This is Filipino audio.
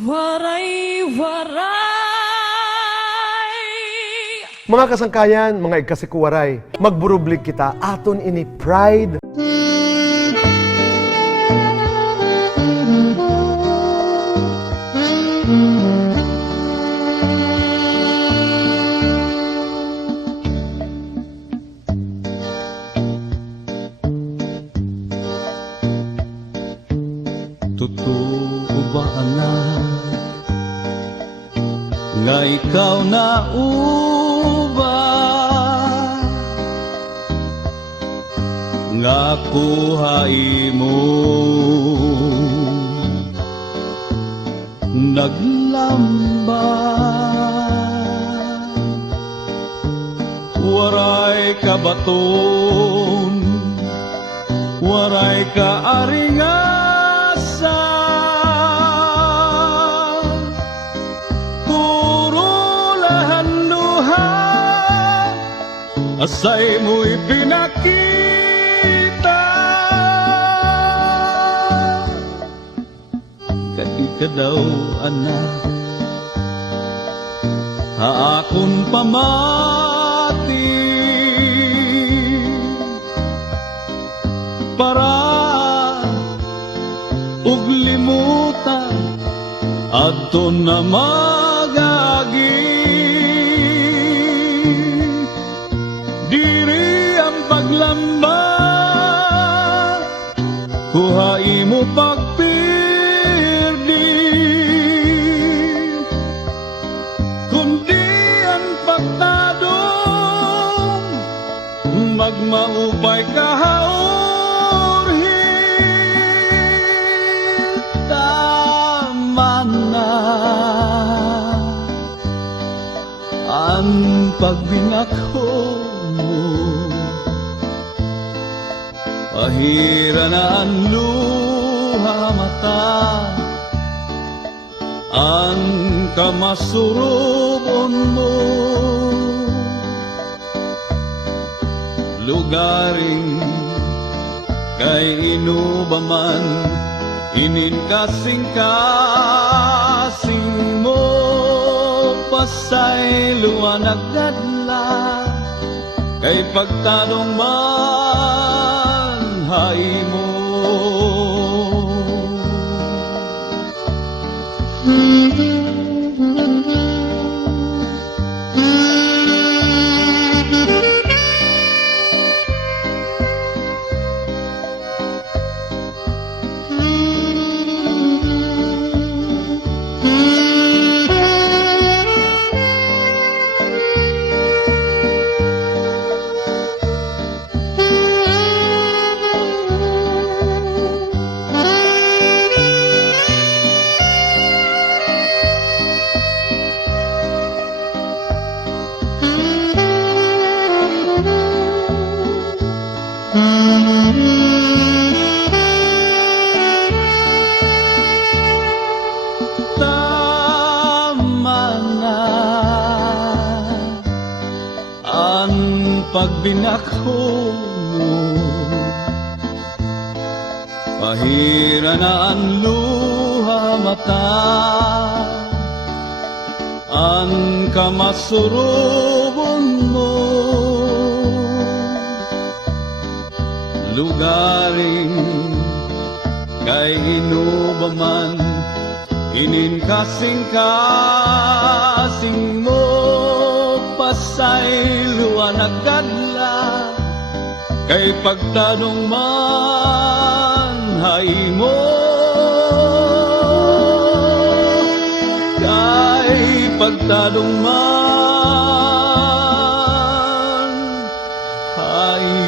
Waray-waray. Mga kasangkayan, mga ikasikuwaray, magburublig kita aton ini pride. Totoo ba anak nga ikaw na uba nga kuhay mo naglamba waray ka baton waray ka aringan asay mo'y pinakita kadi ka daw anak haakon pamati para ug limutan adto na magagi diri ang paglamba kuhai mo pagpirdi kundi ang pagtadong magmaupay kahaurhi tama na ang pagbinakho pahira na ang luha mata ang kamasurubon mo lugaring kay inubaman inin kasing-kasing mo pasay luwanag dadla kay pagtanong man hay mo pagbinakho mo pahira na ang luha mata ang kamasurubon mo lugaring kay inubaman inin kasing-kasing mo pasay luwanag kadla kay pagtanong man hay mo kay pagtanong man hay